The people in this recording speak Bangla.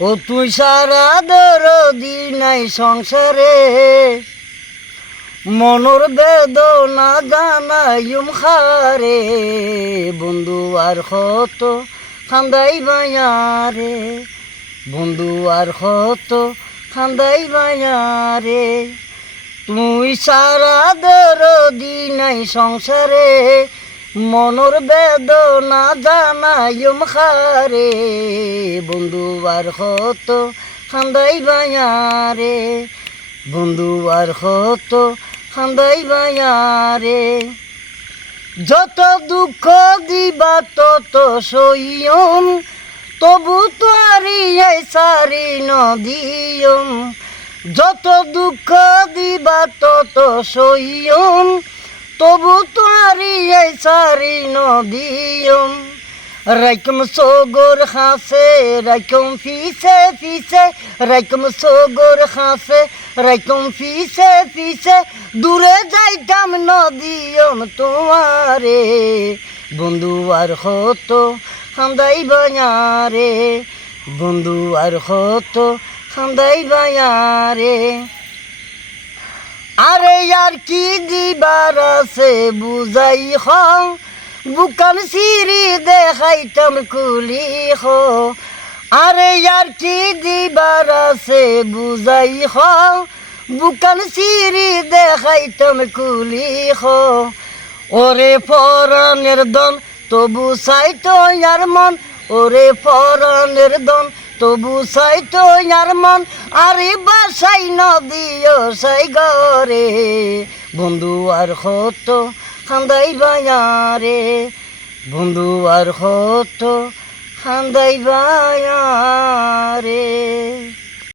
ও তুই সারা দরদি নাই সংসারে, মনোর বেদনা জানাইম খারে, বন্ধু আর কত খান্দাই বায়ারে, বন্ধু আর কত খান্দাই বায়ারে। তুই সারা দরদি নাই সংসারে, মনোর বেদনা জানাইম খারে, বন্ধু আর কত খান্দাই বায়ারে, বন্ধু আর কত খান্দাই বায়ারে। যত দুঃখ দিবা তত সইয়ম, তবু তোয়ারি সারি নদিয়ম। যত দুঃখ দিবা তত সইয়ম, তবু তোয়ারি সারি নদিয়ম। রাইকম সগর খাসে রাইকম ফিসে ফিসে, রাইকম সগর খাসে রাইকম ফিসে ফিসে, দূরে যাইতাম নদিয়ম তোমারে, বন্ধু আর কত খান্দাই বায়ারে, বন্ধু আর কত খান্দাই বায়ারে। আরে আর কি দিবার আছে বুঝাই হও, বুকান সিঁড়ি দেখাইতাম কুলি হো। আরে আর কি দিবার আছে বুঝাই হও, বুকান সিঁড়ি দেখাইতাম কুলি হো। ওরে পরাণের দন তবু চাইতো আর মন, ওরে পরাণের দন তবু চাইতো আর মন। আরে বাসাই নদিও সাই গরে, বন্ধু আর কত খান্দাই বায়ারে, বন্ধু আর কত খান্দাই বায়ারে।